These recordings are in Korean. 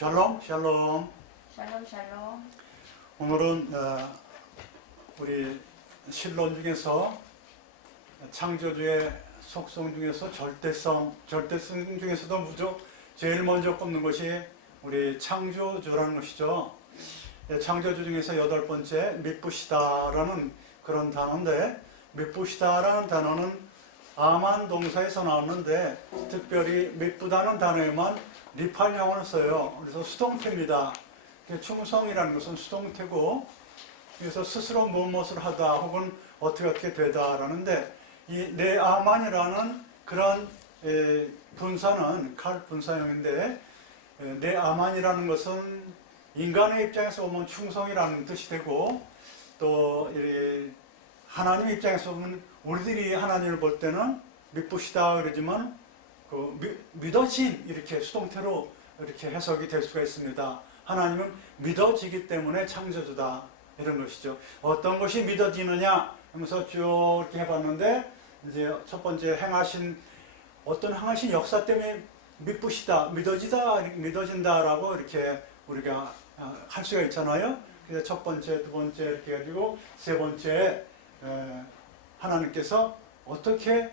샬롬, 샬롬. 샬롬 샬롬. 오늘은 우리 신론 중에서 창조주의 속성 중에서 절대성 중에서도 무조 제일 먼저 꼽는 것이 우리 창조주라는 것이죠. 창조주 중에서 8번째 미쁘시다라는 그런 단어인데, 미쁘시다라는 단어는 아만 동사에서 나왔는데 특별히 미쁘다는 단어에만 리팔형을 써요. 그래서 수동태입니다. 충성이라는 것은 수동태고, 그래서 스스로 무엇을 하다 혹은 어떻게 되다라는데, 이 네아만이라는 그런 분사는 칼 분사형인데, 네아만이라는 것은 인간의 입장에서 보면 충성이라는 뜻이 되고, 또 하나님 입장에서 보면 우리들이 하나님을 볼 때는 믿부시다 그러지만 믿어진 이렇게 수동태로 이렇게 해석이 될 수가 있습니다. 하나님은 믿어지기 때문에 창조주다 이런 것이죠. 어떤 것이 믿어지느냐 하면서 쭉 이렇게 해봤는데, 이제 첫 번째 어떤 행하신 역사 때문에 믿부시다, 믿어진다라고 이렇게 우리가 할 수가 있잖아요. 그래서 첫 번째, 두 번째 이렇게 해가지고 세 번째 하나님께서 어떻게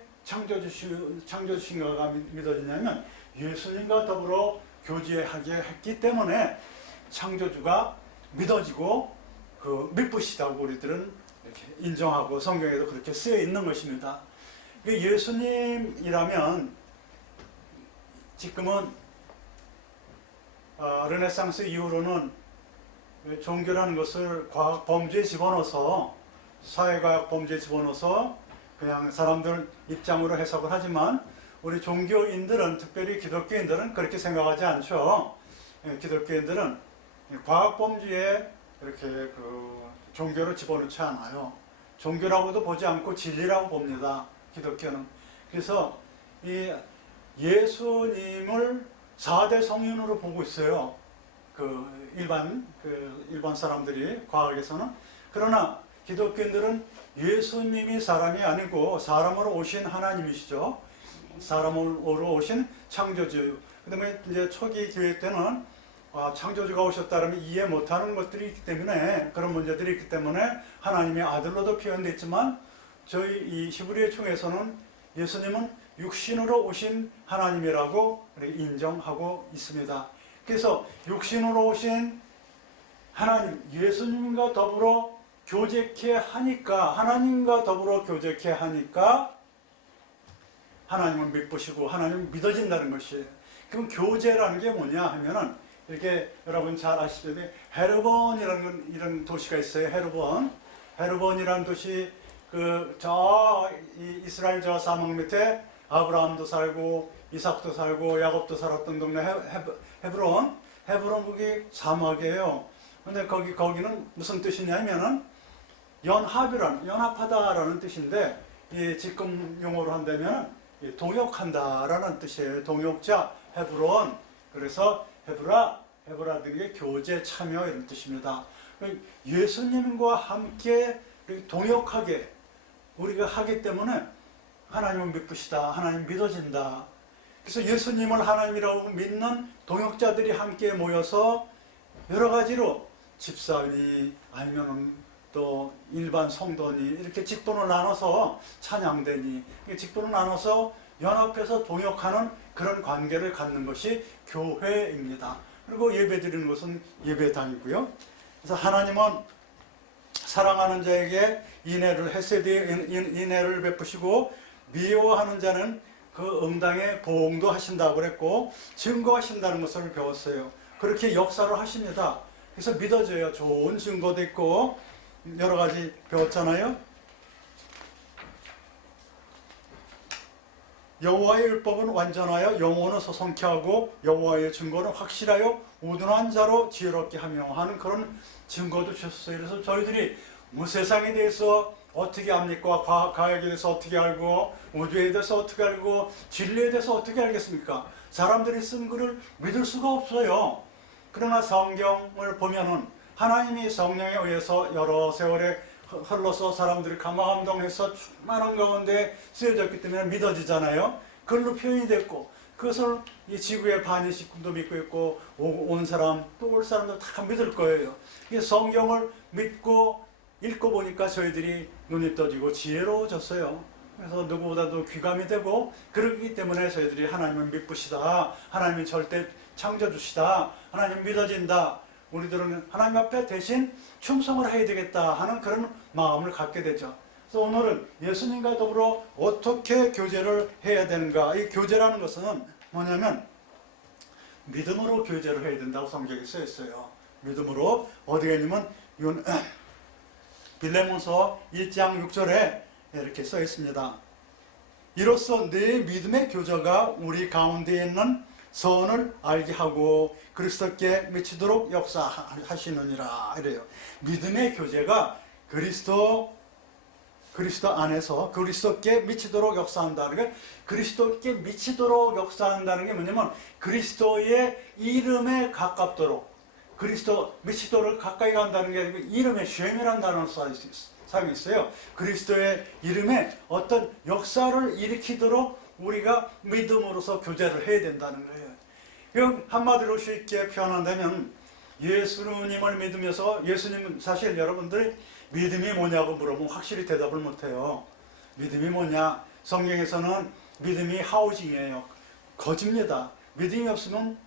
창조주신가가 믿어지냐면 예수님과 더불어 교제하게 했기 때문에 창조주가 믿어지고 믿부시다고 우리들은 이렇게 인정하고 성경에도 그렇게 쓰여 있는 것입니다. 예수님이라면 지금은 르네상스 이후로는 종교라는 것을 과학 범주에 집어넣어서, 사회과학 범주에 집어넣어서 그냥 사람들 입장으로 해석을 하지만, 우리 종교인들은, 특별히 기독교인들은 그렇게 생각하지 않죠. 기독교인들은 과학 범주에 이렇게 종교를 집어넣지 않아요. 종교라고도 보지 않고 진리라고 봅니다, 기독교는. 그래서 이 예수님을 4대 성인으로 보고 있어요. 일반 사람들이, 과학에서는. 그러나 기독교인들은 예수님이 사람이 아니고 사람으로 오신 하나님이시죠. 사람으로 오신 창조주. 그 다음에 이제 초기 교회 때는 창조주가 오셨다면 이해 못하는 것들이 있기 때문에, 그런 문제들이 있기 때문에 하나님의 아들로도 표현됐지만, 저희 이 히브리어 총에서는 예수님은 육신으로 오신 하나님이라고 인정하고 있습니다. 그래서 육신으로 오신 하나님, 예수님과 더불어 교제케 하니까, 하나님과 더불어 교제케 하니까 하나님을 믿으시고 하나님을 믿어진다는 것이에요. 그럼 교제라는 게 뭐냐 하면은, 이렇게 여러분 잘 아시다시피 헤르본이라는 이런 도시가 있어요. 헤르본이라는 도시, 이스라엘 저 사막 밑에 아브라함도 살고 이삭도 살고 야곱도 살았던 동네 헤브론 거기 사막이에요. 근데 거기는 무슨 뜻이냐면은 연합하다라는 뜻인데, 지금 용어로 한다면 동역한다라는 뜻이에요. 동역자 헤브론. 그래서 헤브라들에게 교제, 참여 이런 뜻입니다. 예수님과 함께 동역하게 우리가 하기 때문에 하나님을 믿으시다, 하나님 믿어진다. 그래서 예수님을 하나님이라고 믿는 동역자들이 함께 모여서 여러 가지로 집사니 아니면 또 일반 성도니 이렇게 직분을 나눠서 찬양대니, 직분을 나눠서 연합해서 동역하는 그런 관계를 갖는 것이 교회입니다. 그리고 예배드리는 것은 예배당이고요. 그래서 하나님은 사랑하는 자에게 인애를 베푸시고, 미워하는 자는 그 응당의 보응도 하신다고 그랬고, 증거하신다는 것을 배웠어요. 그렇게 역사를 하십니다. 그래서 믿어져요. 좋은 증거도 있고 여러 가지 배웠잖아요. 여호와의 율법은 완전하여 영혼을 소성케 하고 여호와의 증거는 확실하여 우둔한 자로 지혜롭게 하며 하는 그런 증거도 주셨어요. 그래서 저희들이 세상에 대해서 어떻게 압니까? 과학에 대해서 어떻게 알고, 우주에 대해서 어떻게 알고, 진리에 대해서 어떻게 알겠습니까? 사람들이 쓴 글을 믿을 수가 없어요. 그러나 성경을 보면은 하나님이 성령에 의해서 여러 세월에 흘러서 사람들이 감화감동해서 충만한 가운데 쓰여졌기 때문에 믿어지잖아요. 글로 표현이 됐고, 그것을 이 지구의 반이씩도 믿고 있고 온 사람 또 올 사람도 다 믿을 거예요. 이 성경을 믿고 읽고 보니까 저희들이 눈이 떠지고 지혜로워졌어요. 그래서 누구보다도 귀감이 되고 그렇기 때문에 저희들이 하나님은 믿으시다. 하나님이 절대 창조주시다. 하나님 믿어진다. 우리들은 하나님 앞에 대신 충성을 해야 되겠다 하는 그런 마음을 갖게 되죠. 그래서 오늘은 예수님과 더불어 어떻게 교제를 해야 되는가. 이 교제라는 것은 뭐냐면 믿음으로 교제를 해야 된다고 성경에 써 있어요. 믿음으로 어디에 있냐면 빌레몬서 1장 6절에 이렇게 써 있습니다. 이로써 내 믿음의 교제가 우리 가운데 있는 선을 알게 하고 그리스도께 미치도록 역사하시느니라 이래요. 믿음의 교제가 그리스도 안에서 그리스도께 미치도록 역사한다는 게, 그리스도께 미치도록 역사한다는 게 뭐냐면 그리스도의 이름에 가깝도록, 그리스도 미치도록 가까이 간다는 게 이름에 쉐미라는 단어를 사용이 있어요. 그리스도의 이름에 어떤 역사를 일으키도록 우리가 믿음으로서 교제를 해야 된다는 거예요. 그럼 한마디로 쉽게 표현한다면 예수님을 믿으면서, 예수님은 사실 여러분들이 믿음이 뭐냐고 물어보면 확실히 대답을 못해요. 믿음이 뭐냐? 성경에서는 믿음이 하우징이에요. 거짓입니다. 믿음이 없으면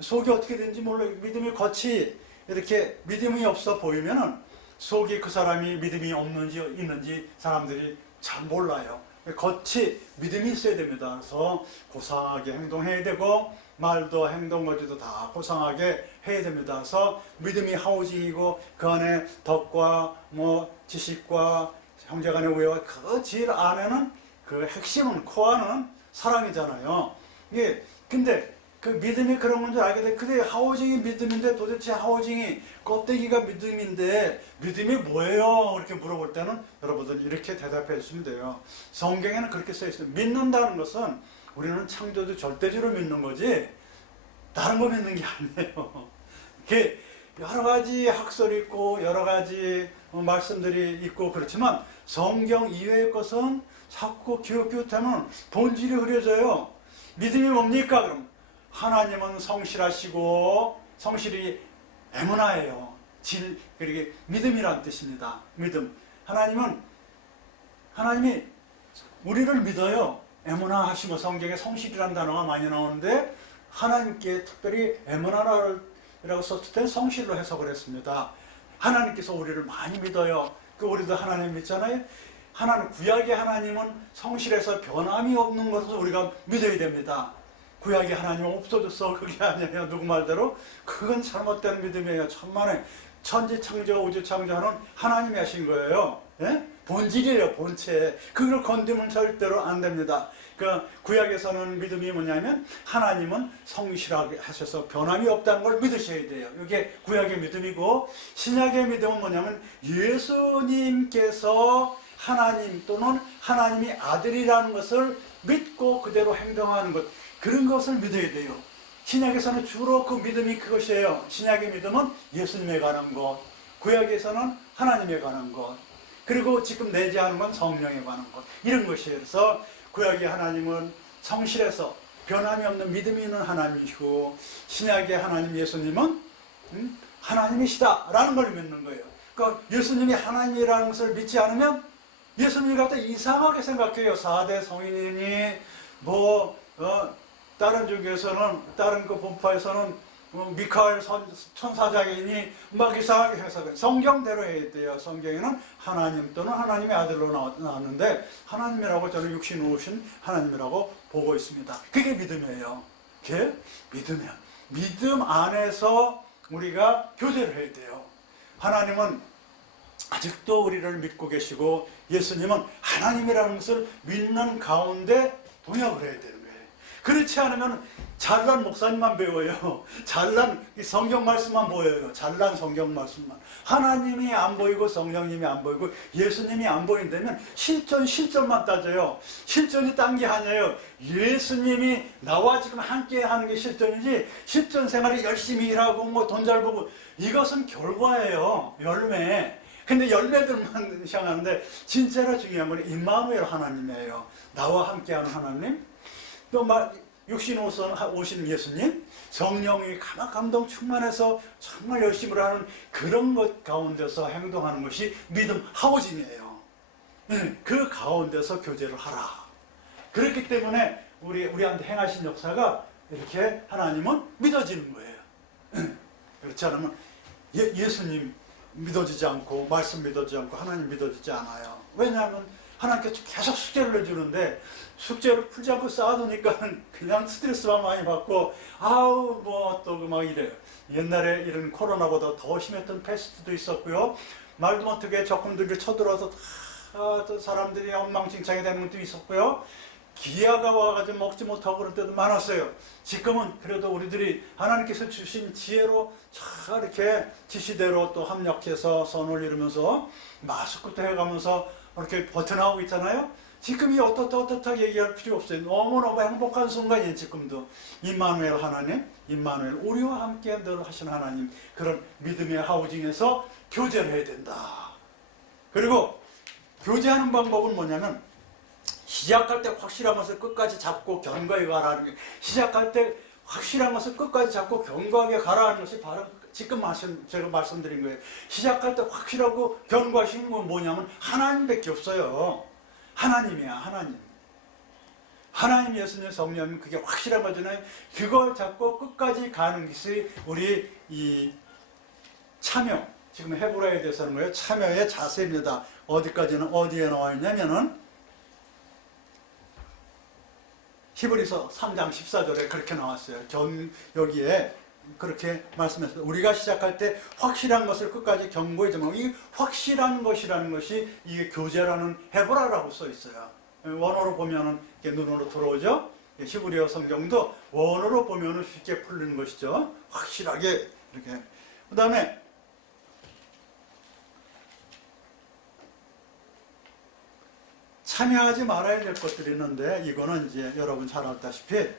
속이 어떻게 되는지 몰라요. 믿음이 겉이 이렇게 믿음이 없어 보이면은 속이 그 사람이 믿음이 없는지 있는지 사람들이 잘 몰라요. 겉이 믿음이 있어야 됩니다. 그래서 고상하게 행동해야 되고 말도 행동거지도 다 고상하게 해야 됩니다. 그래서 믿음이 하우징이고 그 안에 덕과 지식과 형제간의 우애와 그 질 안에는 그 핵심은 코어는 사랑이잖아요. 이게 근데 그 믿음이 그런 건 줄 알게 돼. 근데 하우징이 믿음인데 도대체 하우징이 껍데기가 믿음인데 믿음이 뭐예요? 이렇게 물어볼 때는 여러분들 이렇게 대답해 주시면 돼요. 성경에는 그렇게 써 있어요. 믿는다는 것은 우리는 창조주 절대주를 믿는 거지 다른 거 믿는 게 아니에요. 이렇게 여러 가지 학설이 있고 여러 가지 말씀들이 있고 그렇지만 성경 이외의 것은 자꾸 기웃기웃하면 본질이 흐려져요. 믿음이 뭡니까? 그럼 하나님은 성실하시고 성실이 에무나예요. 그러게 믿음이란 뜻입니다. 믿음. 하나님이 우리를 믿어요. 에무나 하시고 성경에 성실이라는 단어가 많이 나오는데 하나님께 특별히 에무나라고 썼을 때 성실로 해석을 했습니다. 하나님께서 우리를 많이 믿어요. 우리도 하나님 믿잖아요. 구약의 하나님은 성실해서 변함이 없는 것을 우리가 믿어야 됩니다. 구약의 하나님은 없어졌어 그게 아니에요. 누구 말대로 그건 잘못된 믿음이에요. 천만에 천지 창조 우주 창조하는 하나님이 하신 거예요. 예? 본질이에요. 본체. 그걸 건드리면 절대로 안 됩니다. 그러니까 구약에서는 믿음이 뭐냐면 하나님은 성실하게 하셔서 변함이 없다는 걸 믿으셔야 돼요. 이게 구약의 믿음이고, 신약의 믿음은 뭐냐면 예수님께서 하나님 또는 하나님이 아들이라는 것을 믿고 그대로 행동하는 것, 그런 것을 믿어야 돼요. 신약에서는 주로 그 믿음이 그것이에요. 신약의 믿음은 예수님에 관한 것, 구약에서는 하나님에 관한 것, 그리고 지금 내재하는 건 성령에 관한 것, 이런 것이에요. 그래서 구약의 하나님은 성실해서 변함이 없는 믿음이 있는 하나님이시고, 신약의 하나님 예수님은 하나님이시다라는 걸 믿는 거예요. 그러니까 예수님이 하나님이라는 것을 믿지 않으면 예수님이 갖다 이상하게 생각해요. 4대 성인이니 다른 중에서는 다른 그 본파에서는 미카엘 천사장이니 막 이상하게 해석해요. 성경대로 해야 돼요. 성경에는 하나님 또는 하나님의 아들로 나왔는데 하나님이라고 저는 육신 오신 하나님이라고 보고 있습니다. 그게 믿음이에요. 그게 믿음이야. 믿음 안에서 우리가 교제를 해야 돼요. 하나님은 아직도 우리를 믿고 계시고 예수님은 하나님이라는 것을 믿는 가운데 동역을 해야 되는 거예요. 그렇지 않으면 잘난 목사님만 배워요. 잘난 성경 말씀만 보여요. 잘난 성경 말씀만. 하나님이 안 보이고 성령님이 안 보이고 예수님이 안 보인다면 실전만 따져요. 실전이 딴 게 아니에요. 예수님이 나와 지금 함께 하는 게 실전이지, 실전 생활이 열심히 일하고 돈 잘 벌고 이것은 결과예요. 열매. 근데 열매들만 향하는데 진짜로 중요한 건 임마누엘 하나님이에요. 나와 함께하는 하나님. 또 육신 오신 예수님, 성령이 감동 충만해서 정말 열심히 하는 그런 것 가운데서 행동하는 것이 믿음 하우징이에요. 그 가운데서 교제를 하라. 그렇기 때문에 우리한테 행하신 역사가 이렇게 하나님은 믿어지는 거예요. 그렇지 않으면 예수님 믿어지지 않고 말씀 믿어지지 않고 하나님 믿어지지 않아요. 왜냐하면 하나님께서 계속 숙제를 내주는데 숙제를 풀지 않고 쌓아두니까 그냥 스트레스만 많이 받고 아우 뭐 또 막 이래요. 옛날에 이런 코로나보다 더 심했던 패스트도 있었고요. 말도 못하게 적군들이 쳐들어와서 또 사람들이 엉망진창이 되는 것도 있었고요. 기아가 와가지고 먹지 못하고 그럴 때도 많았어요. 지금은 그래도 우리들이 하나님께서 주신 지혜로 잘 이렇게 지시대로 또 합력해서 선을 이루면서 마스크도 해가면서 이렇게 버텨나오고 있잖아요. 지금 이 어떻게 얘기할 필요 없어요. 너무너무 행복한 순간이에요. 지금도 임마누엘 하나님, 임마누엘 우리와 함께 늘 하신 하나님, 그런 믿음의 하우징에서 교제를 해야 된다. 그리고 교제하는 방법은 뭐냐면 시작할 때 확실한 것을 끝까지 잡고 견고하게 가라는 게, 시작할 때 확실한 것을 끝까지 잡고 견고하게 가라는 것이 바로 지금 제가 말씀드린 거예요. 시작할 때 확실하고 견고하신 건 뭐냐면 하나님밖에 없어요. 하나님이야, 하나님. 하나님, 예수님, 성령, 그게 확실한 거잖아요. 그걸 잡고 끝까지 가는 것이 우리 이 참여, 지금 헤브라이어에 대해서 하는 거예요. 참여의 자세입니다. 어디까지는 어디에 나와 있냐면은 히브리서 3장 14절에 그렇게 나왔어요. 여기에 그렇게 말씀했어요. 우리가 시작할 때 확실한 것을 끝까지 견고히 정하고, 이 확실한 것이라는 것이 이게 교제라는 헤브라라고 써 있어요. 원어로 보면은 이렇게 눈으로 들어오죠. 히브리어 성경도 원어로 보면은 쉽게 풀리는 것이죠. 확실하게 이렇게. 그 다음에 참여하지 말아야 될 것들이 있는데, 이거는 이제 여러분 잘 알다시피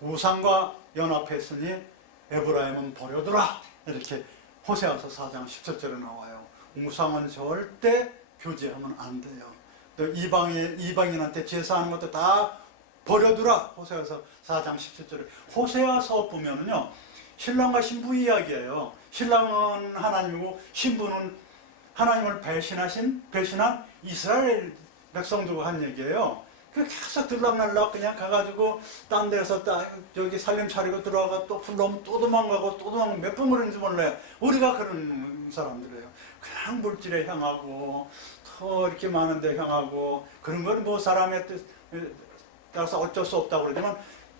우상과 연합했으니 에브라임은 버려두라, 이렇게 호세아서 4장 17절에 나와요. 우상은 절대 교제하면 안 돼요. 또 이방인한테 제사하는 것도 다 버려두라, 호세아서 4장 17절에. 호세아서 보면은요, 신랑과 신부 이야기예요. 신랑은 하나님이고 신부는 하나님을 배신한 이스라엘 백성들과 한 얘기예요. 그 계속 들락날락 그냥 가가지고 딴 데서 여기 살림 차리고 들어가가 또 불러오면 또 도망가고 또 도망가고 몇 번 그러는지 몰라요. 우리가 그런 사람들이에요. 그냥 물질에 향하고 더 이렇게 많은 데 향하고, 그런 건 뭐 사람의 뜻 따라서 어쩔 수 없다고 그러지만,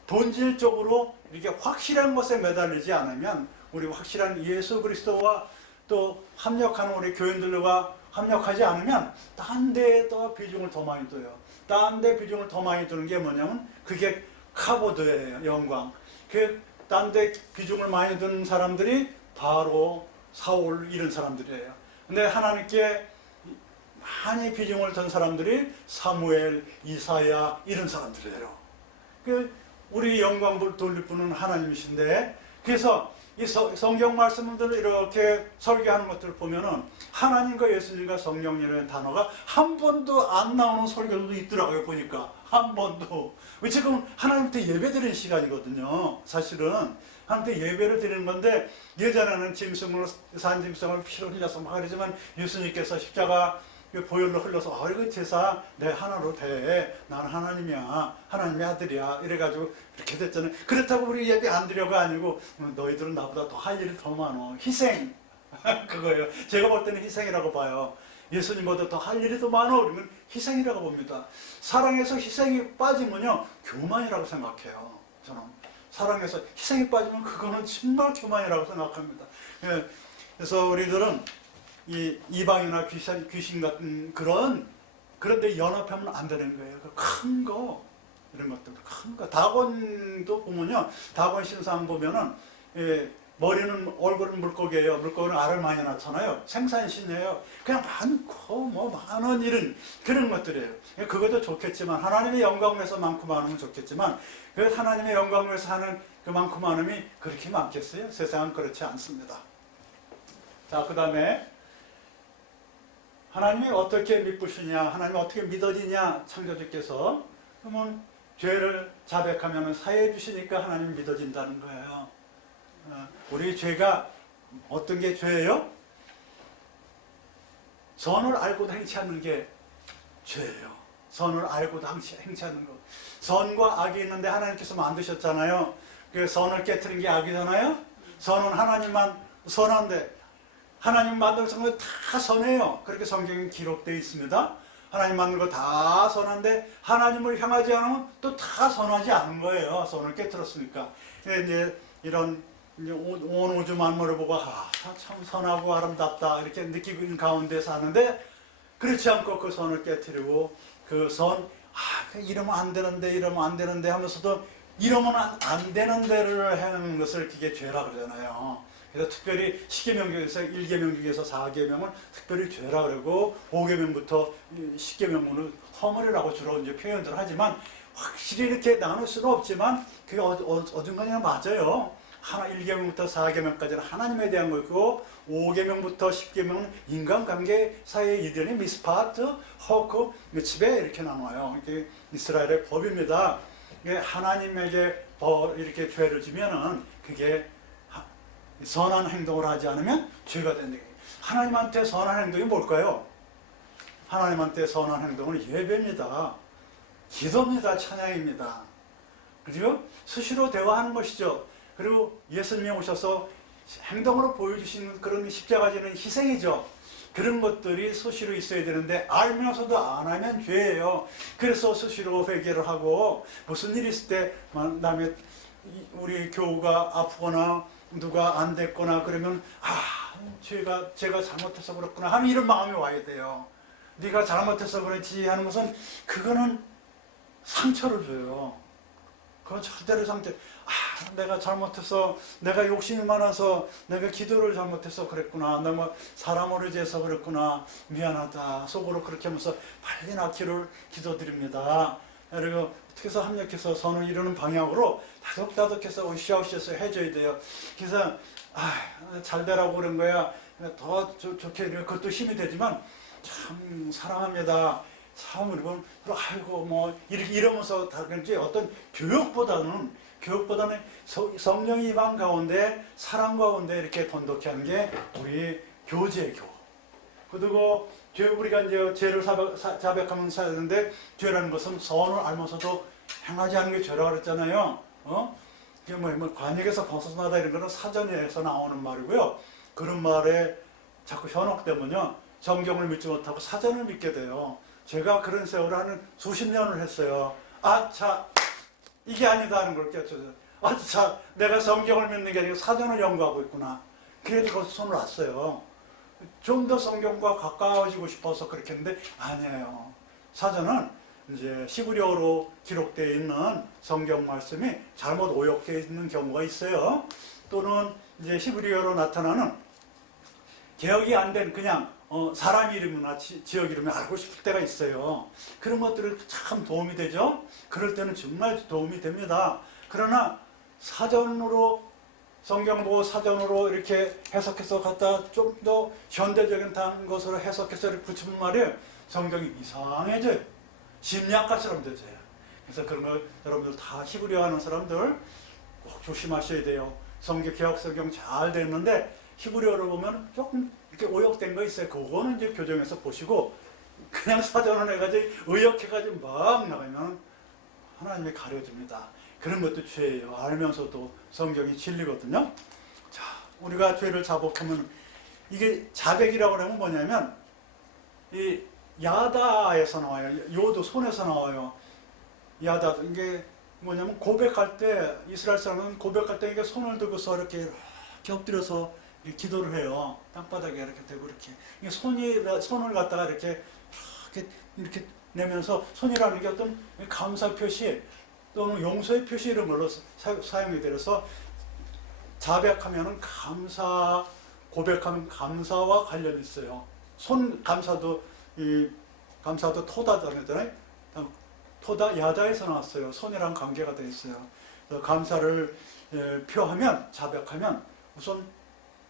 본질적으로 이렇게 확실한 것에 매달리지 않으면, 우리 확실한 예수 그리스도와 또 합력하는 우리 교인들과 합력하지 않으면 딴 데에 또 비중을 더 많이 둬요. 딴 데 비중을 더 많이 두는 게 뭐냐면 그게 카보드예요. 영광. 그 딴 데 비중을 많이 두는 사람들이 바로 사울 이런 사람들이에요. 근데 하나님께 많이 비중을 둔 사람들이 사무엘, 이사야 이런 사람들이에요. 그 우리 영광을 돌릴 분은 하나님이신데, 그래서 이 성경 말씀들 이렇게 설교하는 것들을 보면은 하나님과 예수님과 성령이라는 단어가 한 번도 안 나오는 설교도 있더라고요. 보니까 한 번도. 지금 하나님한테 예배드리는 시간이거든요. 사실은 하나님한테 예배를 드리는 건데, 예전에는 산짐승을 피를 흘려서 막 그러지만 예수님께서 십자가 보혈로 흘러서 이거 제사 내 하나로 돼, 나는 하나님이야, 하나님의 아들이야, 이래가지고 이렇게 됐잖아요. 그렇다고 우리 예배 안 드려가 아니고 너희들은 나보다 더 할 일이 더 많어, 희생. 그거예요. 제가 볼 때는 희생이라고 봐요. 예수님보다 더 할 일이 더 많어, 그러면 희생이라고 봅니다. 사랑에서 희생이 빠지면요 교만이라고 생각해요. 저는 사랑에서 희생이 빠지면 그거는 정말 교만이라고 생각합니다. 그래서 우리들은 이 이방이나 귀신 같은 그런데 연합하면 안 되는 거예요. 큰 거, 이런 것들, 큰 거. 다곤도 보면요, 다곤 신상 보면은 머리는, 얼굴은 물고기예요. 물고기는 알을 많이 낳잖아요. 생산신이에요. 그냥 많고 뭐 많은 이런 그런 것들이에요. 그것도 좋겠지만, 하나님의 영광을 위해서 많고 많으면 좋겠지만, 그 하나님의 영광을 위해서 하는 그 많고 많음이 그렇게 많겠어요? 세상은 그렇지 않습니다. 자, 그 다음에 하나님이 어떻게 믿으시냐, 하나님이 어떻게 믿어지냐, 창조주께서. 그러면 죄를 자백하면 사해해 주시니까 하나님 믿어진다는 거예요. 우리 죄가 어떤 게 죄예요? 선을 알고도 행치 않는 게 죄예요. 선을 알고도 행치 않는 것. 선과 악이 있는데 하나님께서 만드셨잖아요. 그 선을 깨트린 게 악이잖아요. 선은 하나님만 선한데 하나님 만든 거 다 선해요. 그렇게 성경에 기록되어 있습니다. 하나님 만든 거 다 선한데 하나님을 향하지 않으면 또 다 선하지 않은 거예요. 선을 깨트렸으니까. 이제 이런 온 우주 만물을 보고 참 선하고 아름답다 이렇게 느끼는 가운데 사는데 그렇지 않고 그 선을 깨트리고 그 선 이러면 안 되는데 이러면 안 되는데 하면서도 이러면 안 되는 데를 하는 것을 그게 죄라 그러잖아요. 그래서 특별히 10계명 중에서 1계명 중에서 4계명을 특별히 죄라 그러고 5계명부터 10계명은 허물이라고 주로 이제 표현들 하지만 확실히 이렇게 나눌 수는 없지만 그게 어중간하나 맞아요. 1계명부터 4계명까지는 하나님에 대한 거고 5계명부터 10계명은 인간관계 사이의 이들이 미스파트, 허크, 미츠베 이렇게 나눠요. 이게 이스라엘의 법입니다. 이게 하나님에게 이렇게 죄를 지면은 그게 선한 행동을 하지 않으면 죄가 된다. 하나님한테 선한 행동이 뭘까요? 하나님한테 선한 행동은 예배입니다. 기도입니다. 찬양입니다. 그리고 수시로 대화하는 것이죠. 그리고 예수님이 오셔서 행동으로 보여주시는 그런 십자가 지는 희생이죠. 그런 것들이 수시로 있어야 되는데 알면서도 안 하면 죄예요. 그래서 수시로 회개를 하고 무슨 일이 있을 때 남의 우리 교우가 아프거나 누가 안 됐거나 그러면 제가 잘못해서 그렇구나 하는 이런 마음이 와야 돼요. 네가 잘못해서 그렇지 하는 것은 그거는 상처를 줘요. 그건 절대로 내가 잘못해서 내가 욕심이 많아서 내가 기도를 잘못해서 그랬구나. 내가 사람을 의지해서 그랬구나. 미안하다. 속으로 그렇게 하면서 빨리 낫기를 기도드립니다. 그리고 어떻게 합력해서 선을 이루는 방향으로 다독다독해서 으쌰으쌰해서 해줘야 돼요. 그래서 잘 되라고 그런 거야. 더 좋게 그것도 힘이 되지만 참 사랑합니다. 참 그리고 아이고 뭐 이러면서 다 그런지 어떤 교육보다는 성령이 임한 가운데 사랑 가운데 이렇게 돈독히 하는 게 우리 교제교. 그리고 우리가 이제 죄를 자백하면 사는데 죄라는 것은 선을 알면서도 행하지 않는 게 죄라고 그랬잖아요. 이게 뭐 관역에서 벗어나다 이런 거는 사전에서 나오는 말이고요. 그런 말에 자꾸 현혹되면요 성경을 믿지 못하고 사전을 믿게 돼요. 제가 그런 세월을 한 수십 년을 했어요. 이게 아니다 하는 걸 깨닫죠. 내가 성경을 믿는 게 아니고 사전을 연구하고 있구나. 그래도 거기서 손을 놨어요. 좀 더 성경과 가까워지고 싶어서 그렇게 했는데 아니에요. 사전은 이제 히브리어로 기록되어 있는 성경 말씀이 잘못 오역되어 있는 경우가 있어요. 또는 이제 히브리어로 나타나는 개혁이 안 된 그냥 사람 이름이나 지역 이름을 알고 싶을 때가 있어요. 그런 것들은 참 도움이 되죠. 그럴 때는 정말 도움이 됩니다. 그러나 사전으로 성경 보고 사전으로 이렇게 해석해서 갖다 좀 더 현대적인 것으로 해석해서 이렇게 붙이면 말이에요. 성경이 이상해져요. 심리학과처럼 되져요. 그래서 그런 걸 여러분들 다 히브리어 하는 사람들 꼭 조심하셔야 돼요. 개혁 성경 잘 됐는데 히브리어로 보면 조금 이렇게 오역된 거 있어요. 그거는 이제 교정해서 보시고 그냥 사전을 해가지고 의역해가지고 막 나가면 하나님이 가려줍니다. 그런 것도 죄예요. 알면서도 성경이 진리거든요. 자, 우리가 죄를 자복하면 이게 자백이라고 하면 뭐냐면 이 야다에서 나와요. 요도 손에서 나와요. 야다 이게 뭐냐면 고백할 때 이스라엘 사람은 고백할 때 이게 손을 들고서 이렇게 엎드려서 기도를 해요. 땅바닥에 이렇게 대고 이렇게 손을 갖다가 이렇게 내면서 손이라는 게 어떤 감사 표시 또는 용서의 표시 이런 걸로 사용이 되어서 자백하면은 고백하면 감사와 관련이 있어요. 손 감사도 토다잖아요. 토다 야다에서 나왔어요. 손이랑 관계가 되어 있어요. 감사를 표하면 자백하면 우선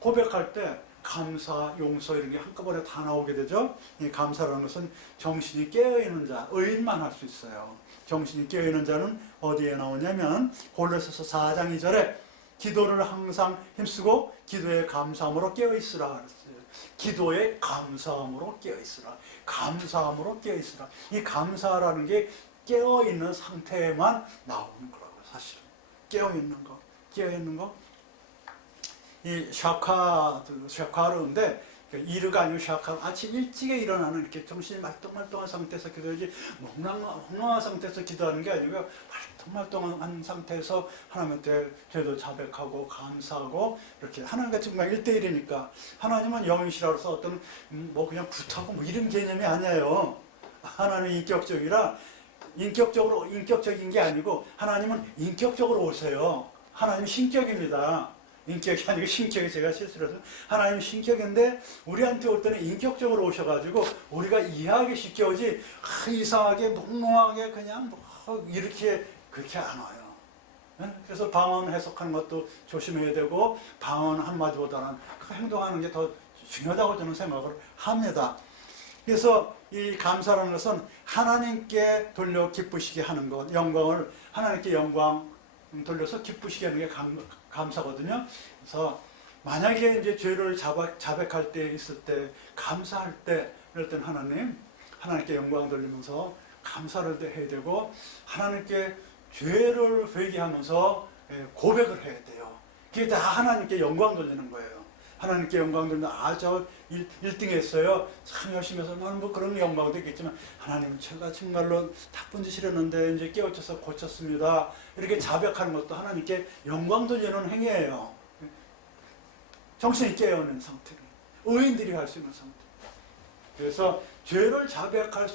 고백할 때 감사, 용서 이런 게 한꺼번에 다 나오게 되죠. 이 감사라는 것은 정신이 깨어있는 자, 의인만 할 수 있어요. 정신이 깨어있는 자는 어디에 나오냐면 골로새서 4장 2절에 기도를 항상 힘쓰고 기도에 감사함으로 깨어있으라 그랬어요. 기도에 감사함으로 깨어있으라. 감사함으로 깨어있으라. 이 감사라는 게 깨어있는 상태에만 나오는 거라고요. 사실은 깨어있는 거, 깨어있는 거. 이 샤카르인데 이르가 아니고 샤카르, 아침 일찍에 일어나는 이렇게 정신이 말똥말똥한 상태에서 기도하지 몽롱한 상태에서 기도하는 게 아니고 말똥말똥한 상태에서 하나님한테 죄도 자백하고 감사하고 이렇게 하나님과 정말 1대1이니까 하나님은 영이시라서 어떤 뭐 그냥 굿하고 뭐 이런 개념이 아니에요. 하나님은 인격적이라 인격적인 게 아니고 하나님은 인격적으로 오세요. 하나님은 신격입니다. 인격이 아니고 신격이 제가 실수를 해서 하나님 신격인데 우리한테 올 때는 인격적으로 오셔가지고 우리가 이해하기 쉽게 오지 이상하게 몽롱하게 그냥 뭐 이렇게 그렇게 안 와요. 그래서 방언 해석하는 것도 조심해야 되고 방언 한마디보다는 그 행동하는 게 더 중요하다고 저는 생각을 합니다. 그래서 이 감사라는 것은 하나님께 돌려 기쁘시게 하는 것, 영광을 하나님께 영광 돌려서 기쁘시게 하는 게 감사거든요. 그래서 만약에 이제 죄를 자백할 때 있을 때 감사할 때 이럴 땐 하나님께 영광 돌리면서 감사를 해야 되고 하나님께 죄를 회개하면서 고백을 해야 돼요. 그게 다 하나님께 영광 돌리는 거예요. 하나님께 영광 돌리면 저 1등 했어요. 참 열심히 해서 나는 뭐 그런 영광도 있겠지만 하나님 제가 정말로 나쁜 짓을 했는데 이제 깨우쳐서 고쳤습니다. 이렇게 자백하는 것도 하나님께 영광 돌리는 행위예요. 정신이 깨어있는 상태, 의인들이 할 수 있는 상태. 그래서 죄를 자백할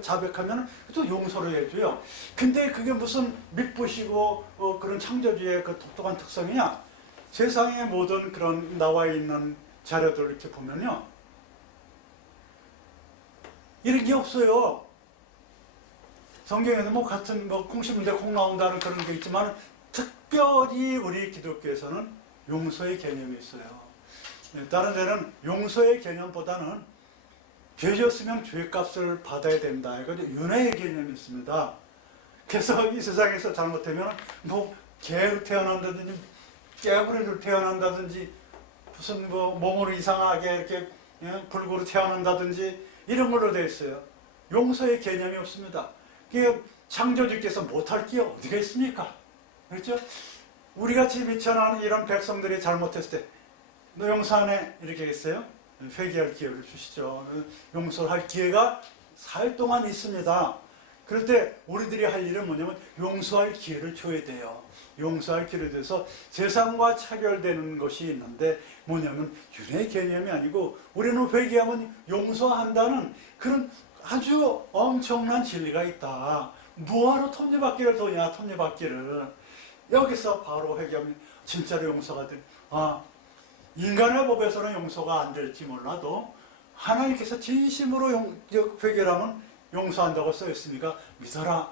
자백하면 또 용서를 해줘요. 근데 그게 무슨 믿부시고 그런 창조주의 그 독특한 특성이냐? 세상의 모든 그런 나와 있는 자료들 이렇게 보면요, 이런 게 없어요. 성경에는 뭐 같은 뭐 콩심인데 콩 나온다는 그런 게 있지만 특별히 우리 기독교에서는 용서의 개념이 있어요. 다른 데는 용서의 개념보다는 죄졌으면 죄값을 받아야 된다. 이거 윤회의 개념이 있습니다. 그래서 이 세상에서 잘못되면 뭐 개로 태어난다든지 깨구리로 태어난다든지 무슨 뭐 몸으로 이상하게 이렇게 불구로 태어난다든지 이런 걸로 되어 있어요. 용서의 개념이 없습니다. 그 창조주께서 못할 게 어디가 있습니까? 그렇죠? 우리같이 미천한 이런 백성들이 잘못했을 때 너 용서 안 해? 이렇게 했어요. 회개할 기회를 주시죠. 용서를 할 기회가 4일 동안 있습니다. 그럴 때 우리들이 할 일은 뭐냐면 용서할 기회를 줘야 돼요. 용서할 기회를 줘서 세상과 차별되는 것이 있는데 뭐냐면 윤회의 개념이 아니고 우리는 회개하면 용서한다는 그런 아주 엄청난 진리가 있다. 뭐하러 톱니바퀴를 도냐, 톱니바퀴를. 여기서 바로 회개하면 진짜로 용서가 돼. 인간의 법에서는 용서가 안 될지 몰라도 하나님께서 진심으로 회개하면 용서한다고 써있으니까 믿어라.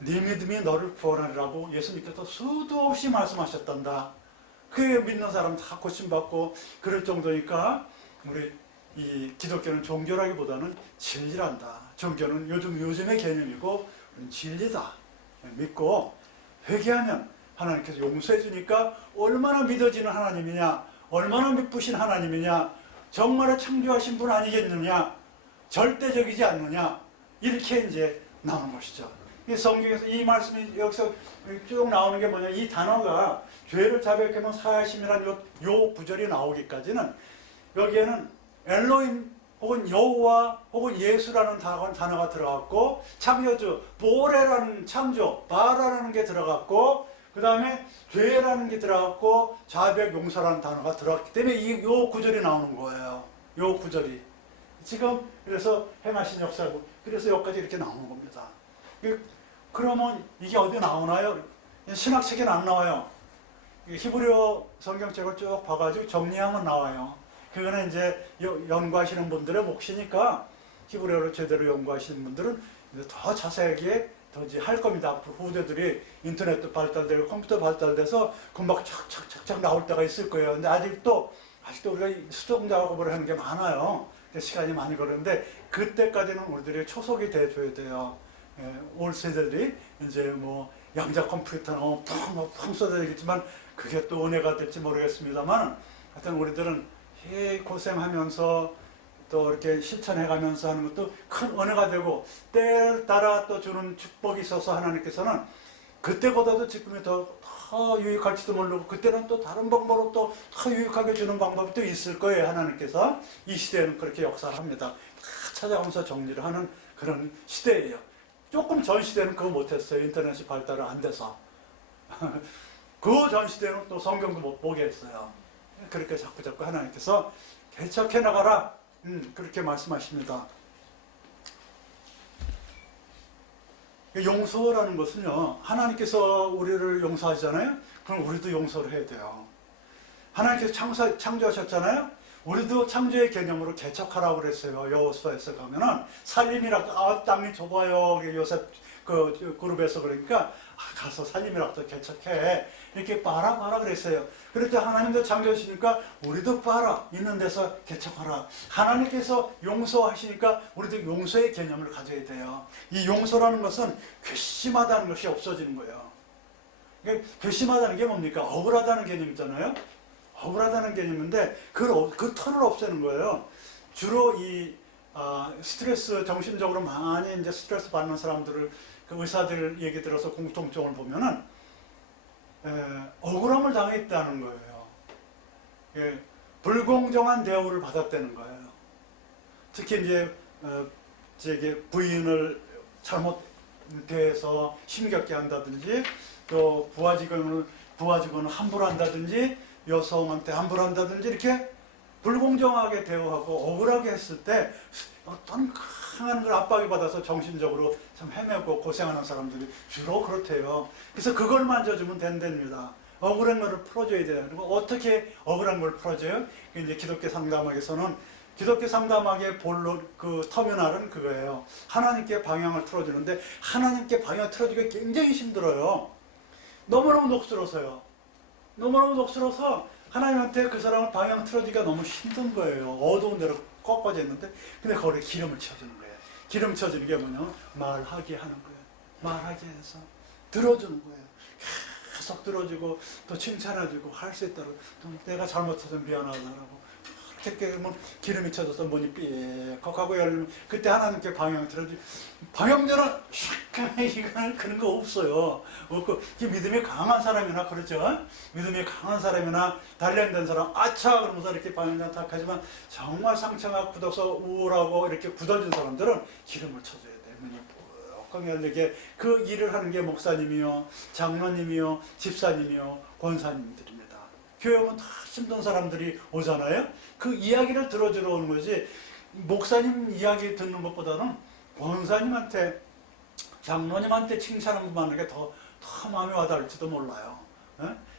네 믿음이 너를 구원하리라고 예수님께서 수도 없이 말씀하셨단다. 그게 믿는 사람 다 고침받고 그럴 정도니까 우리 이 기독교는 종교라기보다는 진리란다. 종교는 요즘의 개념이고 진리다. 믿고 회개하면 하나님께서 용서해 주니까 얼마나 믿어지는 하나님이냐, 얼마나 믿으신 하나님이냐, 정말로 창조하신 분 아니겠느냐, 절대적이지 않느냐, 이렇게 이제 나오는 것이죠. 이 성경에서 이 말씀이 여기서 쭉 나오는 게 뭐냐, 이 단어가 죄를 자백하면 사하심이라는 요 구절이 나오기까지는 여기에는 엘로힘 혹은 여호와 혹은 예수라는 단어가 들어갔고 창조주 보레라는 창조 바라라는 게 들어갔고 그 다음에 죄라는 게 들어갔고 자백 용서라는 단어가 들어갔기 때문에 요 구절이 나오는 거예요. 요 구절이 지금 그래서 행하신 역사고 그래서 여기까지 이렇게 나오는 겁니다. 그러면 이게 어디 나오나요? 신학책에는 안 나와요. 히브리어 성경책을 쭉 봐가지고 정리하면 나와요. 그거는 이제 연구하시는 분들의 몫이니까 히브리어를 제대로 연구하시는 분들은 더 자세하게 더 이제 할 겁니다. 앞으로 후대들이 인터넷도 발달되고 컴퓨터 발달돼서 금방 착착착착 나올 때가 있을 거예요. 근데 아직도 우리가 수정 작업을 하는 게 많아요. 시간이 많이 걸리는데 그때까지는 우리들이 초석이 돼줘야 돼요. 예, 올 세대들이 이제 뭐 양자 컴퓨터는 펑 쏟아지겠지만 그게 또 은혜가 될지 모르겠습니다만 하여튼 우리들은 고생하면서 또 이렇게 실천해가면서 하는 것도 큰 은혜가 되고 때를 따라 또 주는 축복이 있어서 하나님께서는 그때보다도 지금이 더 유익할지도 모르고 그때는 또 다른 방법으로 또 더 유익하게 주는 방법이 또 있을 거예요. 하나님께서 이 시대에는 그렇게 역사를 합니다. 다 찾아가면서 정리를 하는 그런 시대예요. 조금 전 시대는 그거 못했어요. 인터넷이 발달을 안 돼서. 그 전 시대는 또 성경도 못 보게 했어요. 그렇게 자꾸 하나님께서 개척해 나가라. 그렇게 말씀하십니다. 용서라는 것은요, 하나님께서 우리를 용서하시잖아요. 그럼 우리도 용서를 해야 돼요. 하나님께서 창조하셨잖아요. 우리도 창조의 개념으로 개척하라고 그랬어요. 여호수아에서 가면은 살림이라 땅이 좁아요. 요셉 그 그룹에서 그러니까 가서 살림이라도 개척해 이렇게 봐라 그랬어요. 그럴 때 하나님도 창조하시니까 우리도 봐라 있는 데서 개척하라. 하나님께서 용서하시니까 우리도 용서의 개념을 가져야 돼요. 이 용서라는 것은 괘씸하다는 것이 없어지는 거예요. 괘씸하다는 게 뭡니까? 억울하다는 개념이잖아요. 억울하다는 개념인데 그 털을 없애는 거예요. 주로 이 스트레스, 정신적으로 많이 이제 스트레스 받는 사람들을 그 의사들 얘기 들어서 공통점을 보면은 억울함을 당했다는 거예요. 불공정한 대우를 받았다는 거예요. 특히 이제 제게 부인을 잘못 대해서 힘겹게 한다든지 또 부하 직원을 함부로 한다든지 여성한테 함부로 한다든지 이렇게 불공정하게 대우하고 억울하게 했을 때 어떤 강한 걸 압박이 받아서 정신적으로 참 헤매고 고생하는 사람들이 주로 그렇대요. 그래서 그걸 만져주면 된답니다. 억울한 거를 풀어줘야 돼요. 그리고 어떻게 억울한 걸 풀어줘요? 이제 기독교 상담학에서는 기독교 상담학의 본론 그 터미널은 그거예요. 하나님께 방향을 틀어주는데 하나님께 방향을 틀어주기가 굉장히 힘들어요. 너무너무 녹슬어서요. 너무너무 녹슬어서 하나님한테 그 사람을 방향 틀어주기가 너무 힘든 거예요. 어두운 데로 꺾어져 있는데 근데 거기에 기름을 쳐주는 거예요. 기름 쳐주는 게 뭐냐면 말하게 하는 거예요. 말하게 해서 들어주는 거예요. 계속 들어주고 또 칭찬해주고 할 수 있다고 또 내가 잘못해서 미안하다라고 그렇게 하면 기름이 쳐져서 문이 삐걱하고 열리면 그때 하나님께 방향을 틀어주고 방향전은 이건 그런 거 없어요. 없고 믿음이 강한 사람이나 그렇죠. 믿음이 강한 사람이나 단련된 사람 아차 그러면서 이렇게 방향전 탁 하지만 정말 상처가 굳어서 우울하고 이렇게 굳어진 사람들은 기름을 쳐줘야 돼요. 문이 삐걱 열리게 그 일을 하는 게 목사님이요 장로님이요 집사님이요 권사님들입니다. 교회 오면 다 힘든 사람들이 오잖아요. 그 이야기를 들어주러 오는 거지 목사님 이야기 듣는 것보다는 권사님한테 장로님한테 칭찬 한 번 하는 게 더 마음에 와닿을지도 몰라요.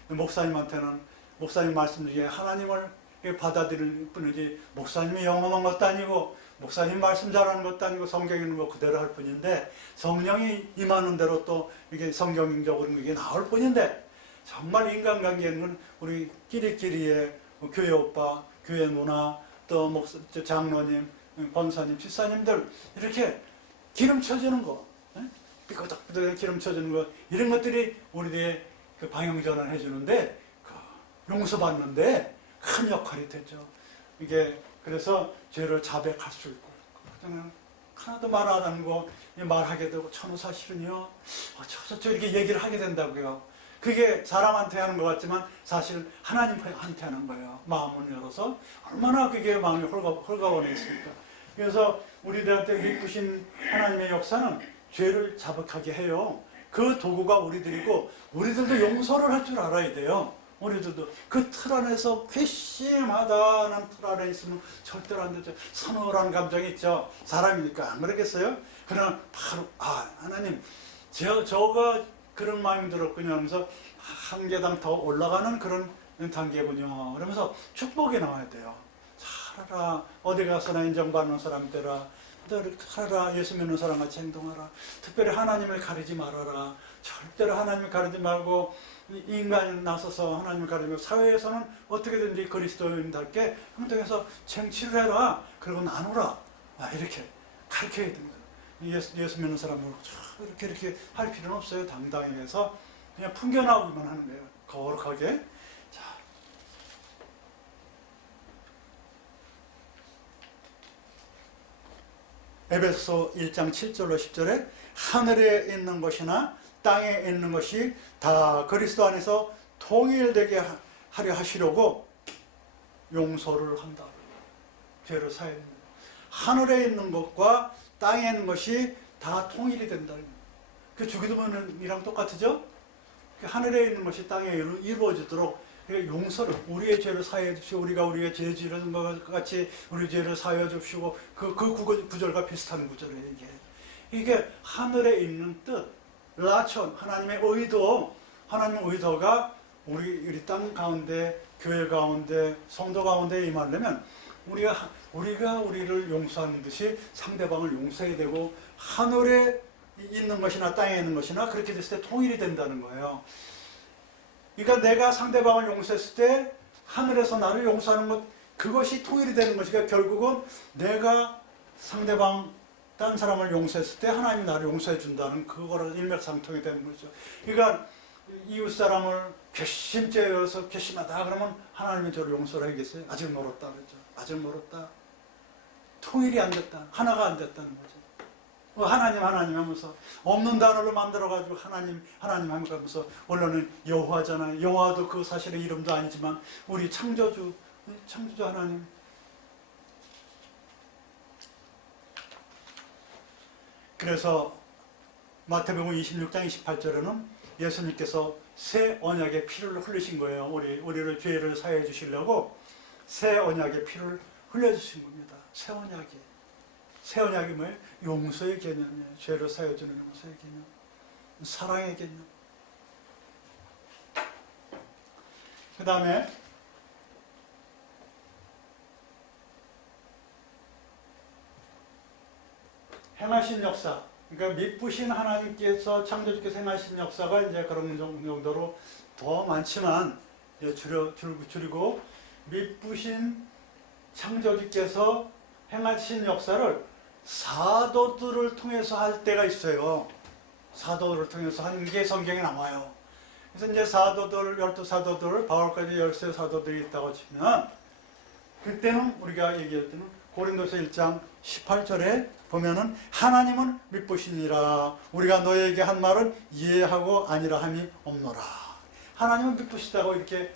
목사님한테는 목사님 말씀 중에 하나님을 받아들일 뿐이지 목사님이 영험한 것도 아니고 목사님 말씀 잘하는 것도 아니고 성경 읽는 거 그대로 할 뿐인데 성령이 임하는 대로 또 이게 성경적으로 이게 나올 뿐인데 정말 인간관계는 우리 끼리끼리의 교회 오빠, 교회 누나, 또 장로님, 권사님, 집사님들 이렇게 기름 쳐주는 거, 삐거덕삐거덕 기름 쳐주는 거 이런 것들이 우리의 그 방향전환을 해주는데 그 용서받는데 큰 역할이 되죠. 이게 그래서 죄를 자백할 수 있고 하나도 말 안 하는 거 말하게 되고 저는 사실은요 저 이렇게 얘기를 하게 된다고요. 그게 사람한테 하는 것 같지만 사실 하나님한테 하는 거예요. 마음을 열어서 얼마나 그게 마음이 홀가분했습니까. 그래서 우리들한테 베푸신 하나님의 역사는 죄를 자백하게 해요. 그 도구가 우리들이고 우리들도 용서를 할 줄 알아야 돼요. 우리들도 그 틀 안에서 괘씸하다는 틀 안에 있으면 절대로 안 되죠. 서늘한 감정이 있죠. 사람이니까 안 그러겠어요? 그러나 바로 하나님 저가 그런 마음이 들었군요 하면서 한 계단 더 올라가는 그런 단계군요. 그러면서 축복이 나와야 돼요. 살아라. 어디 가서나 인정받는 사람 되라. 이렇게 하라. 예수 믿는 사람같이 행동하라. 특별히 하나님을 가리지 말아라. 절대로 하나님을 가리지 말고 인간이 나서서 하나님을 가리고 사회에서는 어떻게든지 그리스도인답게 행동해서 쟁취를 해라. 그리고 나누라. 이렇게 가르쳐야 됩니다. 예수 믿는 사람으로 이렇게 할 필요는 없어요. 당당히 해서 그냥 풍겨나오기만 하는 거예요. 거룩하게. 자, 에베소 1장 7절로 10절에 하늘에 있는 것이나 땅에 있는 것이 다 그리스도 안에서 통일되게 하려 하시려고 용서를 한다. 죄를 사해야 됩니다. 하늘에 있는 것과 땅에 있는 것이 다 통일이 된다. 그 주기도문이랑 똑같죠? 하늘에 있는 것이 땅에 이루어지도록 용서를, 우리의 죄를 사해 주시고 우리가 우리의 죄 지른 것 같이 우리 죄를 사해 주시고 그 구절과 비슷한 구절이에요. 이게 하늘에 있는 뜻, 라천, 하나님의 의도, 하나님의 의도가 우리 땅 가운데, 교회 가운데, 성도 가운데 임하려면 우리가 우리를 용서하는 듯이 상대방을 용서해야 되고, 하늘에 있는 것이나 땅에 있는 것이나 그렇게 됐을 때 통일이 된다는 거예요. 그러니까 내가 상대방을 용서했을 때 하늘에서 나를 용서하는 것, 그것이 통일이 되는 것이니까 결국은 내가 상대방 딴 사람을 용서했을 때 하나님이 나를 용서해 준다는 그거를 일맥상통이 되는 거죠. 그러니까 이웃 사람을 괘씸죄여서 괘씸하다 그러면 하나님이 저를 용서를 하겠어요? 아직 멀었다 그러죠. 아직 멀었다. 통일이 안 됐다. 하나가 안 됐다는 거죠. 하나님 하면서 없는 단어로 만들어가지고 하나님 하면서 원래는 여호와잖아요. 여호와도 그 사실의 이름도 아니지만 우리 창조주 하나님. 그래서 마태복음 26장 28절에는 예수님께서 새 언약의 피를 흘리신 거예요. 우리를 죄를 사해 주시려고 새 언약의 피를 흘려주신 겁니다. 새 언약이 뭐예요? 용서의 개념이에요. 죄를 사해주는 용서의 개념, 사랑의 개념. 그 다음에 행하신 역사, 그러니까 미쁘신 하나님께서 창조주께서 행하신 역사가 이제 그런 정도로 더 많지만 줄이고 미쁘신 창조주께서 행하신 역사를 사도들을 통해서 할 때가 있어요. 사도들을 통해서 한 게 성경에 나와요. 그래서 이제 사도들, 12사도들, 바울까지 13사도들이 있다고 치면, 그때는 우리가 얘기할 때는 고린도서 1장 18절에 보면은 하나님은 미쁘시니라. 우리가 너에게 한 말은 이해하고 아니라 함이 없노라. 하나님은 미쁘시다고 이렇게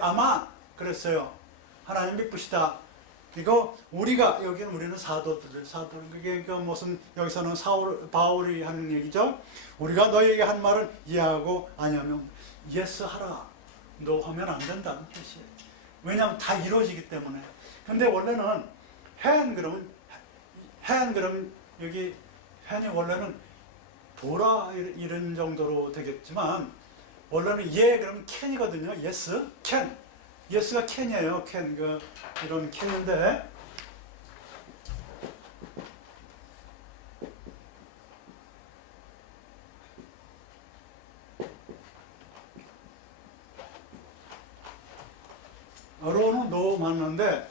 아마 그랬어요. 하나님 미쁘시다. 그리고 여기는 우리는 사도들, 그게 무슨, 여기서는 바울이 하는 얘기죠. 우리가 너에게 한 말은 이해하고 아니하면 예스 하라. 너 하면 안 된다는 뜻이에요. 왜냐하면 다 이루어지기 때문에. 근데 원래는 그러면 여기 이 원래는 보라 이런 정도로 되겠지만 원래는 그러면 캔이거든요. 예스, 캔. 예스가 캔이에요. 이런 캔인데 어로는 노 맞는데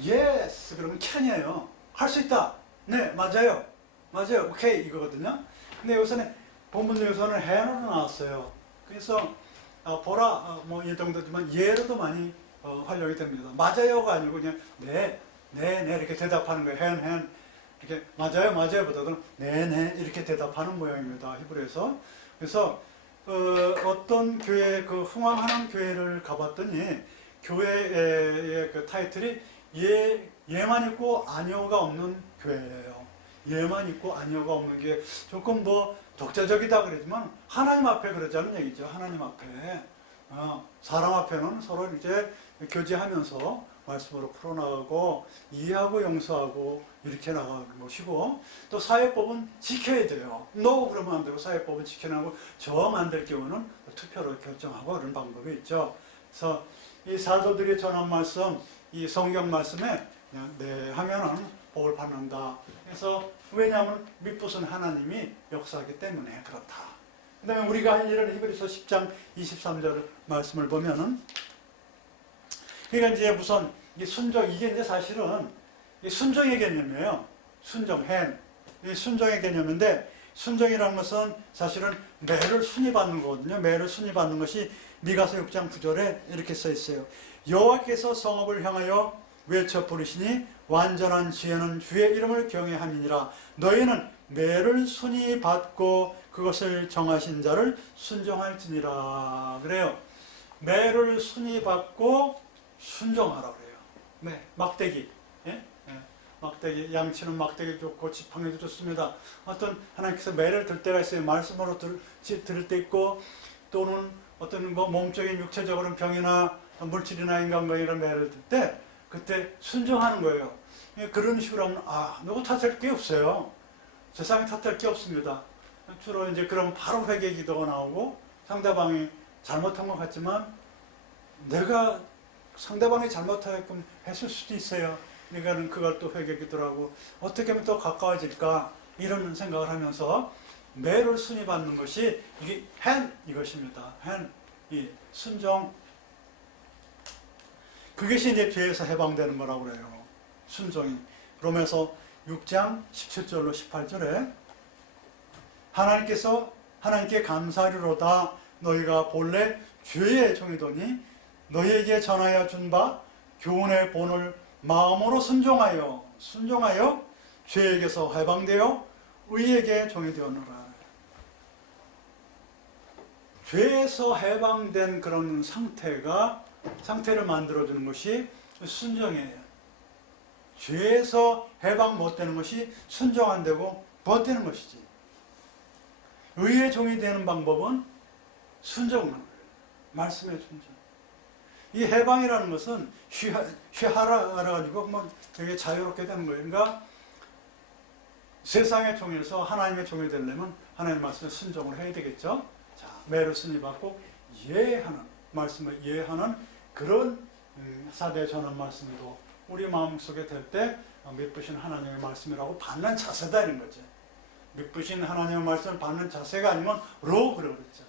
예스 그러면 캔이에요. 할 수 있다. 네, 맞아요. 오케이 이거거든요. 근데 여기서는 본문 중에서는 해로 나왔어요. 그래서 보라 이 정도지만 예로도 많이 활용이 됩니다. 맞아요가 아니고 그냥 네 이렇게 대답하는 거예요. 헨 이렇게 맞아요 보다는 네 이렇게 대답하는 모양입니다. 히브리에서. 그래서 어떤 교회 흥왕하는 교회를 가봤더니 교회의 그 타이틀이 예만 있고 아니오가 없는 교회예요. 예만 있고 아니오가 없는 게 조금 독자적이다 그러지만 하나님 앞에 그러자는 얘기죠. 하나님 앞에 사람 앞에는 서로 이제 교제하면서 말씀으로 풀어나가고 이해하고 용서하고 이렇게 나가는 것이고, 또 사회법은 지켜야 돼요. no 그러면 안 되고 사회법은 지켜나가고 정 안 될 경우는 투표로 결정하고 그런 방법이 있죠. 그래서 이 사도들이 전한 말씀, 이 성경 말씀에 그냥 네 하면은 복을 받는다. 그래서 왜냐하면 미쁘신 하나님이 역사하기 때문에 그렇다. 그 다음에 우리가 할 일은 히브리서 10장 23절 말씀을 보면은, 그러니까 이제 우선 이 순종, 이게 이제 사실은 이 순종의 개념이에요. 순종, 행. 이 순종의 개념인데, 순종이라는 것은 사실은 매를 순위받는 거거든요. 매를 순위받는 것이 미가서 6장 9절에 이렇게 써 있어요. 여호와께서 성읍을 향하여 외쳐 부르시니 완전한 지혜는 주의 이름을 경외함이니라. 너희는 매를 순위받고 그것을 정하신 자를 순종할지니라. 그래요. 매를 순위받고 순종하라 그래요. 네, 막대기. 예? 막대기, 양치는 막대기 좋고 지팡이도 좋습니다. 어떤 하나님께서 매를 들 때가 있어요. 말씀으로 들을 때 있고, 또는 어떤 뭐 몸적인 육체적으로 병이나 물질이나 인간관계를 매를 들 때 그때 순종하는 거예요. 그런 식으로 하면 누구 탓할 게 없어요. 세상에 탓할 게 없습니다. 주로 이제 그럼 바로 회개 기도가 나오고, 상대방이 잘못한 것 같지만 내가 상대방이 잘못하게끔 했을 수도 있어요. 그러니까 그걸 또 회개 기도라고 어떻게 하면 또 가까워질까 이런 생각을 하면서 매를 순위받는 것이 이게 이것입니다. 이 순종. 그것이 이제 죄에서 해방되는 거라고 그래요. 순종이. 로마서 6장 17절로 18절에 하나님께 감사하리로다. 너희가 본래 죄의 종이더니 너희에게 전하여 준 바 교훈의 본을 마음으로 순종하여 죄에게서 해방되어 의에게 종이 되었노라. 죄에서 해방된 그런 상태를 만들어주는 것이 순종이에요. 죄에서 해방 못 되는 것이 순종 안 되고 버티는 것이지. 의의 종이 되는 방법은 순종하는 거예요. 말씀의 순종. 이 해방이라는 것은 쉬하라 가지고 뭐 되게 자유롭게 되는 거예요. 그러니까 세상의 종에서 하나님의 종이 되려면 하나님의 말씀에 순종을 해야 되겠죠. 자, 매를 순위받고 말씀을 이해하는 그런 사대 전한 말씀도 우리 마음속에 될 때 믿으신 하나님의 말씀이라고 받는 자세다 이런 거죠. 믿으신 하나님의 말씀을 받는 자세가 아니면 그러고 그랬죠.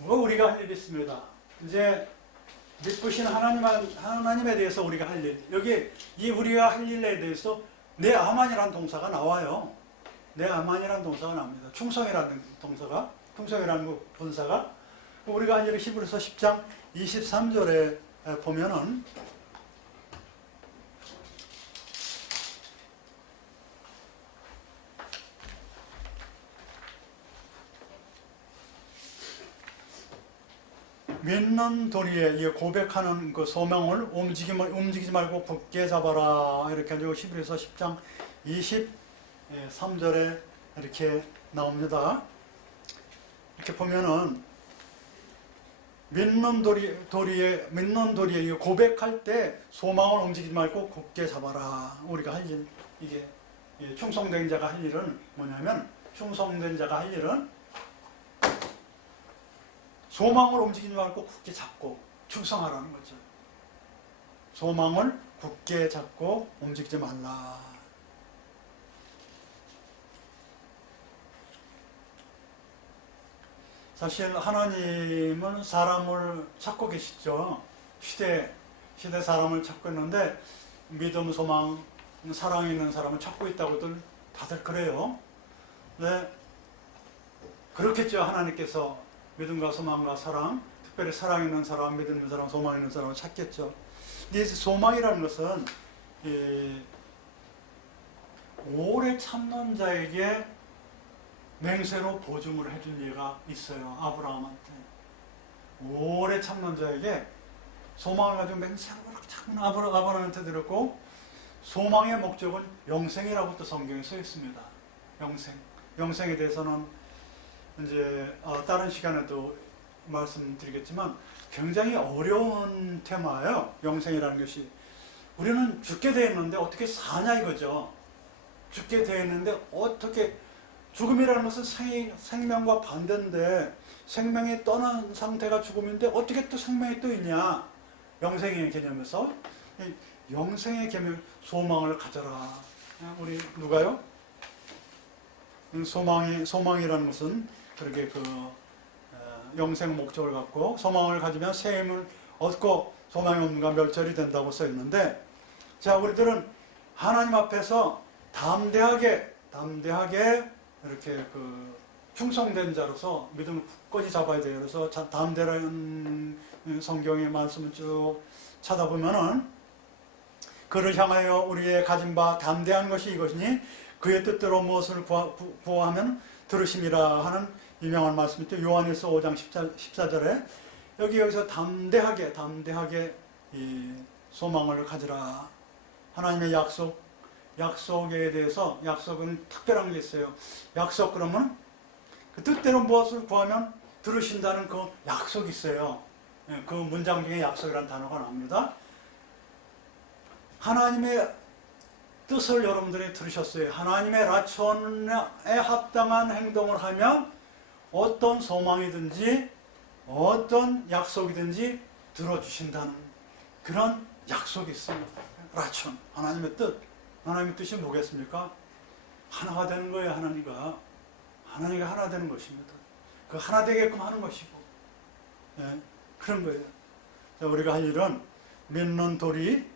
우리가 할 일이 있습니다. 이제 믿으신 하나님에 대해서 우리가 할 일, 여기 우리가 할 일에 대해서 내 아만이라는 동사가 나와요. 내 아만이라는 동사가 나옵니다. 충성이라는 분사가 우리가 할 일은 히브리서 10장 23절에 보면은 믿는 도리에 고백하는 그 소명을 움직이지 말고 굳게 잡아라. 이렇게 해가지고 히브리서 10장 23절에 이렇게 나옵니다. 이렇게 보면은 믿는 도리에 고백할 때 소망을 움직이지 말고 굳게 잡아라. 우리가 할 일, 이게 충성된 자가 할 일은 뭐냐면, 충성된 자가 할 일은 소망을 움직이지 말고 굳게 잡고 충성하라는 거죠. 소망을 굳게 잡고 움직이지 말라. 사실 하나님은 사람을 찾고 계시죠. 시대 사람을 찾고 있는데, 믿음, 소망, 사랑 있는 사람을 찾고 있다고들 다들 그래요. 네, 그렇겠죠. 하나님께서 믿음과 소망과 사랑, 특별히 사랑 있는 사람, 믿음 있는 사람, 소망 있는 사람을 찾겠죠. 근데 소망이라는 것은 오래 참는 자에게 맹세로 보증을 해준 예가 있어요. 아브라함한테. 오래 참는 자에게 소망을 가지고 맹세로 참는 아브라함한테 드렸고, 소망의 목적은 영생이라고 또 성경에 써 있습니다. 영생에 대해서는 이제 다른 시간에도 말씀드리겠지만 굉장히 어려운 테마예요. 영생이라는 것이. 우리는 죽게 되어 있는데 어떻게 사냐 이거죠. 죽게 되어 있는데 어떻게, 죽음이라는 것은 생명과 반대인데, 생명이 떠난 상태가 죽음인데 어떻게 또 생명이 또 있냐. 영생의 개념에서 이 영생의 개념, 소망을 가져라. 우리 누가요? 소망이라는 것은 그렇게 영생 목적을 갖고 소망을 가지면 새 힘을 얻고 소망이 없는가 멸절이 된다고 써 있는데, 자, 우리들은 하나님 앞에서 담대하게 이렇게 충성된 자로서 믿음을 굳건히 잡아야 돼요. 그래서 담대라는 성경의 말씀을 쭉 찾아보면은 그를 향하여 우리의 가진 바 담대한 것이 이것이니 그의 뜻대로 무엇을 구하면 들으심이라 하는 유명한 말씀이 있죠. 요한일서 5장 14절에 여기서 담대하게 이 소망을 가지라. 하나님의 약속에 대해서, 약속은 특별한 게 있어요. 약속 그러면 그 뜻대로 무엇을 구하면 들으신다는 그 약속이 있어요. 그 문장 중에 약속이라는 단어가 나옵니다. 하나님의 뜻을 여러분들이 들으셨어요. 하나님의 라천에 합당한 행동을 하면 어떤 소망이든지 어떤 약속이든지 들어주신다는 그런 약속이 있습니다. 라천, 하나님의 뜻. 하나님의 뜻이 뭐겠습니까? 하나가 되는 거예요. 하나님과 하나 되는 것입니다. 그 하나 되게끔 하는 것이고, 그런 거예요. 자, 우리가 할 일은 믿는 돌이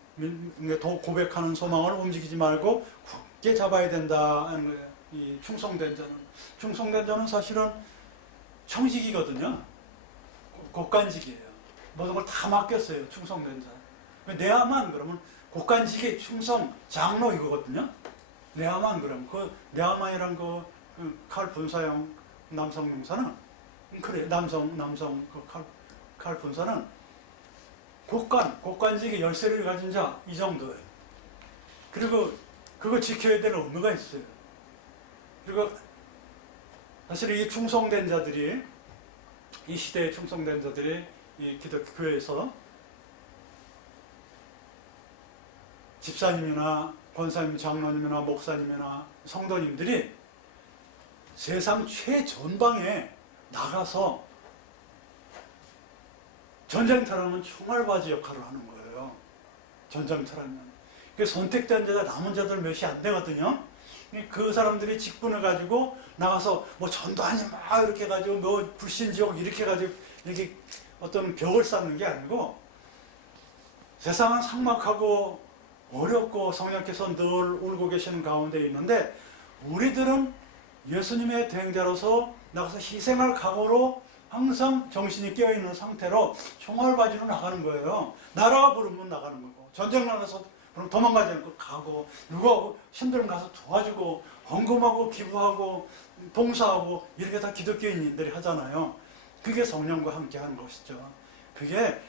고백하는 소망을 움직이지 말고 굳게 잡아야 된다는 거예요. 이 충성된 자는 사실은 청직이거든요. 곡간직이에요. 모든 걸 다 맡겼어요. 충성된 자. 내야만 그러면 곡간직이 충성 장로 이거거든요. 내야만 그러면 내야만이란 칼 분사형 남성 명사는 그래 남성 칼 분사는 곡간직의 열쇠를 가진 자 이 정도예요. 그리고 그거 지켜야 되는 의무가 있어요. 그리고 사실 이 충성된 자들이, 이 시대에 충성된 자들이 이 기독교회에서 집사님이나 권사님, 장로님이나 목사님이나 성도님들이 세상 최전방에 나가서 전쟁터라는 총알바지 역할을 하는 거예요. 전쟁터라면. 선택된 자가 남은 자들 몇이 안 되거든요. 그 사람들이 직분을 가지고 나가서 뭐 전도하니 막 이렇게 해가지고 뭐 불신지옥 이렇게 해가지고 이렇게 어떤 벽을 쌓는 게 아니고, 세상은 삭막하고 어렵고 성령께서 늘 울고 계시는 가운데 있는데 우리들은 예수님의 대행자로서 나가서 희생할 각오로 항상 정신이 깨어있는 상태로 총알바지로 나가는 거예요. 나라가 부르면 나가는 거고, 전쟁 나가서 그럼 도망가지 않고 가고, 누가 힘들면 가서 도와주고, 헌금하고 기부하고 봉사하고 이렇게 다 기독교인들이 하잖아요. 그게 성령과 함께 하는 것이죠. 그게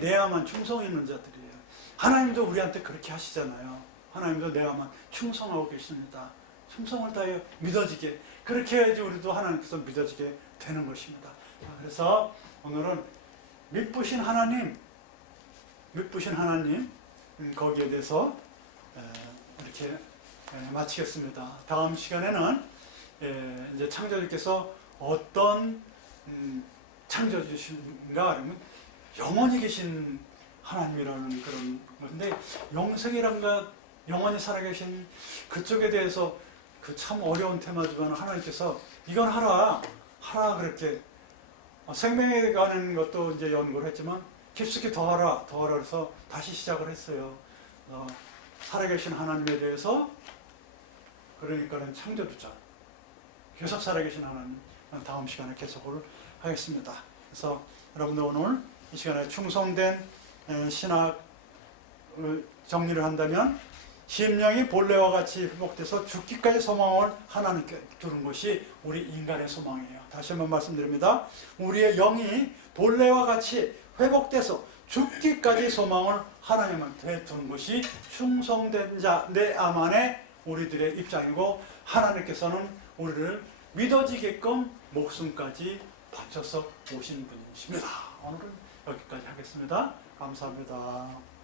내야만 충성 있는 자들이에요. 하나님도 우리한테 그렇게 하시잖아요. 하나님도 내야만 충성하고 계십니다. 충성을 다해 믿어지게, 그렇게 해야지 우리도 하나님께서 믿어지게 되는 것입니다. 그래서 오늘은 믿으신 하나님 거기에 대해서 이렇게 마치겠습니다. 다음 시간에는 이제 창조주께서 어떤 창조주신가 하면 영원히 계신 하나님이라는 그런 건데, 영생이란가 영원히 살아계신 그쪽에 대해서 그 참 어려운 테마지만 하나님께서 이건 하라 그렇게 생명에 관한 것도 이제 연구를 했지만 깊숙이 더 하라 그래서 다시 시작을 했어요. 살아계신 하나님에 대해서, 그러니까는 창조주자, 계속 살아계신 하나님, 다음 시간에 계속을 하겠습니다. 그래서 여러분들 오늘 이 시간에 충성된 신학을 정리를 한다면, 심령이 본래와 같이 회복돼서 죽기까지 소망을 하나님께 두는 것이 우리 인간의 소망이에요. 다시 한번 말씀드립니다. 우리의 영이 본래와 같이 회복돼서 죽기까지 소망을 하나님한테 두는 것이 충성된 자 내아만의 우리들의 입장이고, 하나님께서는 우리를 믿어지게끔 목숨까지 바쳐서 오신 분이십니다. 오늘은 여기까지 하겠습니다. 감사합니다.